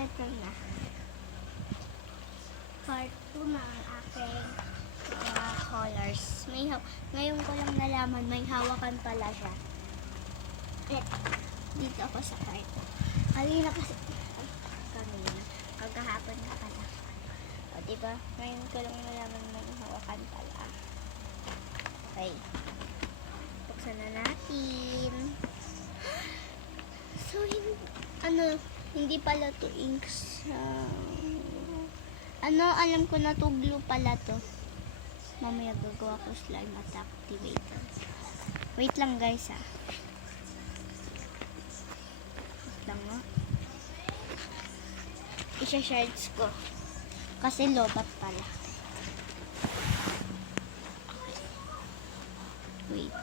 eto na. Part 2 na ang aking mga colors. Ngayon ko lang nalaman, may hawakan pala siya. Dito ako sa part. Kanina kasi, kagahapon na pala. O, diba? Ngayon ko lang nalaman, may hawakan pala. Okay. Buksan na natin. So, hindi pala to inks. Alam ko na to glue pala to. Mamaya gagawa ko slime at activator. Wait lang guys Wait lang Isa-shards ko. Kasi lobat pala. Wait.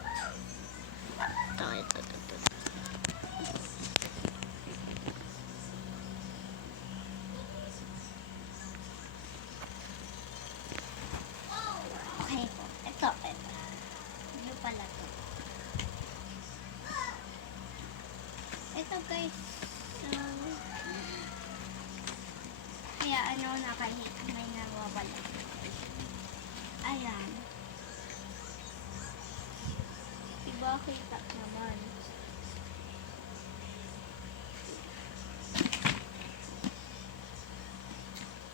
Ito. Ito guys, kaya nakahit may nawawala. Ayan. Diba kita naman.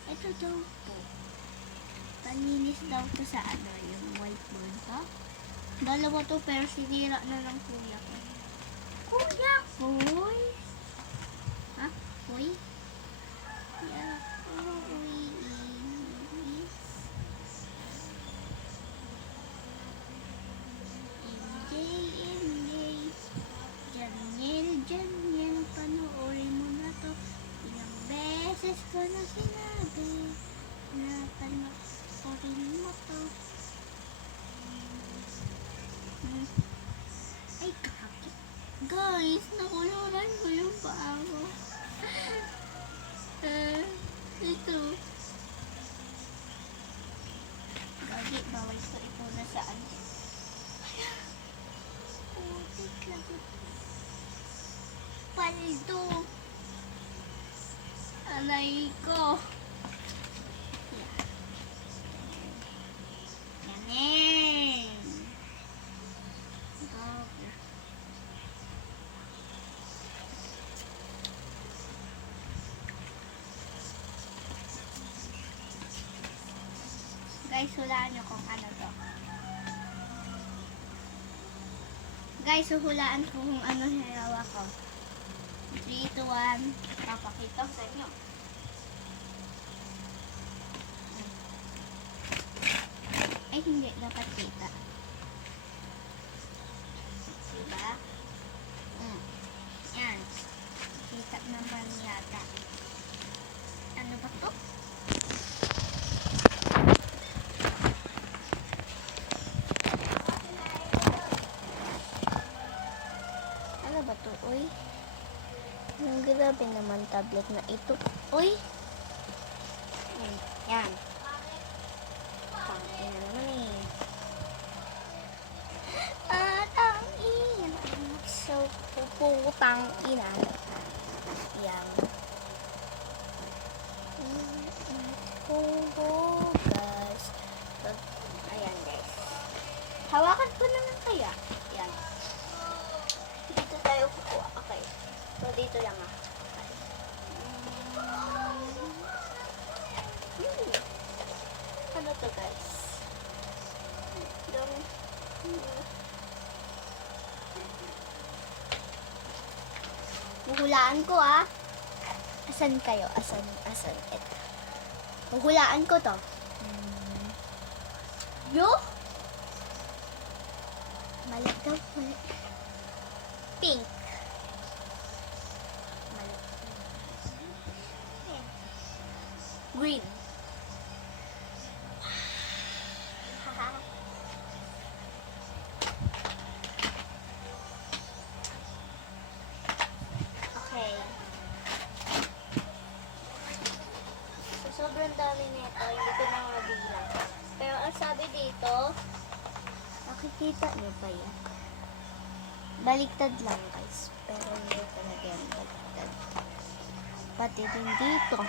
Ito daw po. Paninis daw to sa yung whiteboard ha? Dalawa to pero sinira na ng kuya ko. Kuya Koy? Ha? Koy? Yeah. Janiel, panoorin mo na to. Ilang beses ko na sinabi na panoorin mo to. Ay, kakakit. Guys, nakuluran ko yung paa ko. Ito. Gagi, bawal ko ito na saan. Putik lang. Paldo. Alay ko. Yanin. Guys, hulaan nyo kung ano to. Guys, hulaan ko kung ano hinawa ko. 3, 2, 1. Papakita ko sa inyo. Ay, hindi. Dapat kita. Diba? Yan. Kita naman yata. Ano ba to? Ano ba to? Uy. Ang grabe naman tablet na ito. Uy! Yan. Tangin na naman tangin. So, puputang ina. Yan. Guys. Ayan guys. Hawakan ko na lang kaya. Yan. Dito tayo kukuha. Okay. So, dito lang Ano to guys? Huhulaan ko Asan kayo? Asan? Ito. Huhulaan ko to. Yo? Mali daw. Pink. Green. Okay. So, sobrang dami nito. Hindi ko na mabilang. Pero ang sabi dito, nakikita niyo pa yan. Baliktad lang guys. Pero hindi talaga yan baliktad. pati din dito.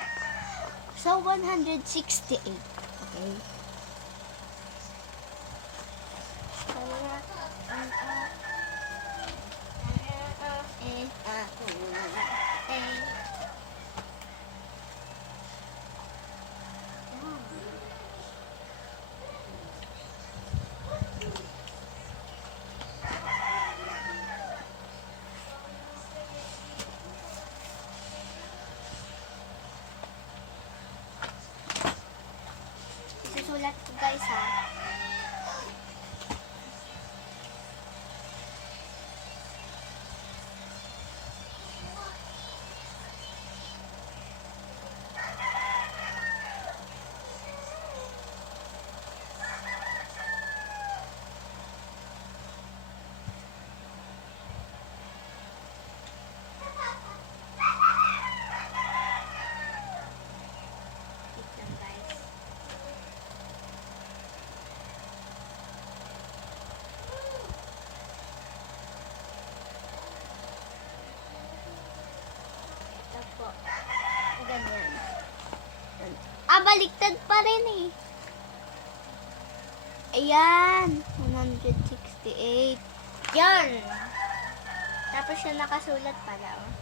So, 168. Okay. Susulat ko guys ha. Wait lang guys. Ito po. Ganyan. Baliktad pa rin eh. Ayan. 168. Yan. Tapos siya nakasulat pala, oh.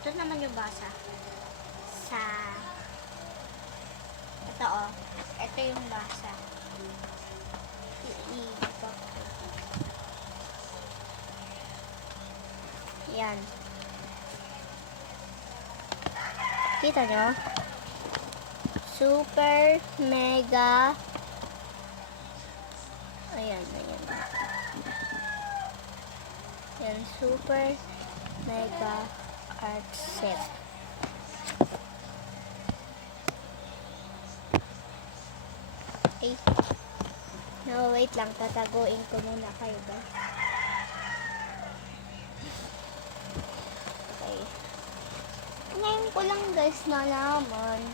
Ito naman yung basa. Sa... Ito, oh. Ito yung basa. Yan. Kita nyo? Super, mega... Ayan, ayan. Yan, super, mega... art set. Okay. No, wait lang. Tataguin ko muna kayo guys. Okay. Ngayon ko lang guys nalaman.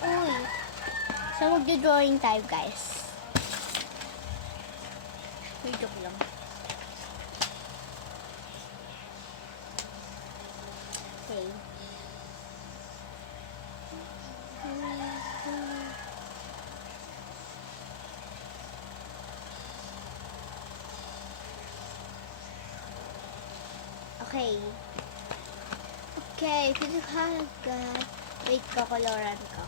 Uy. So, magdo-drawing tayo guys. Joke lang. Okay. Okay. Okay, pinaghalagad. Wait, kakoloran ko.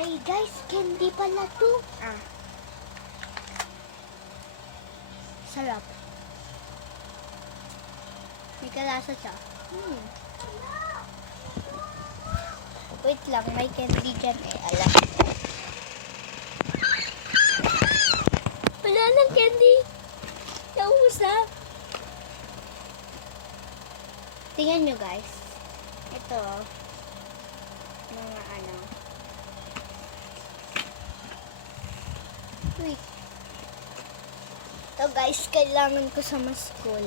Ay guys, candy pala to. Sarap. May kalasa siya. Wait lang, may candy dyan eh. Alam. Wala ng candy. Nausap. Tingnan nyo guys. Ito. Mga ano. Wait. Ito guys, kailangan ko sa school.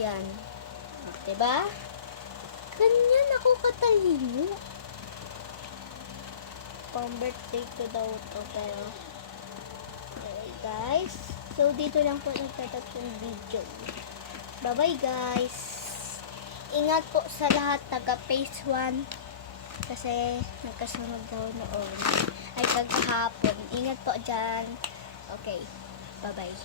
Yan. Diba? Ganyan ako katalino. Pang birthday ko daw to, pero okay guys. So, dito lang po nagtatapos yung video. Bye-bye guys. Ingat po sa lahat taga phase 1. Kasi nagkasunod daw noon. Ay, kagahapon. Ingat po dyan. Okay. Bye-bye.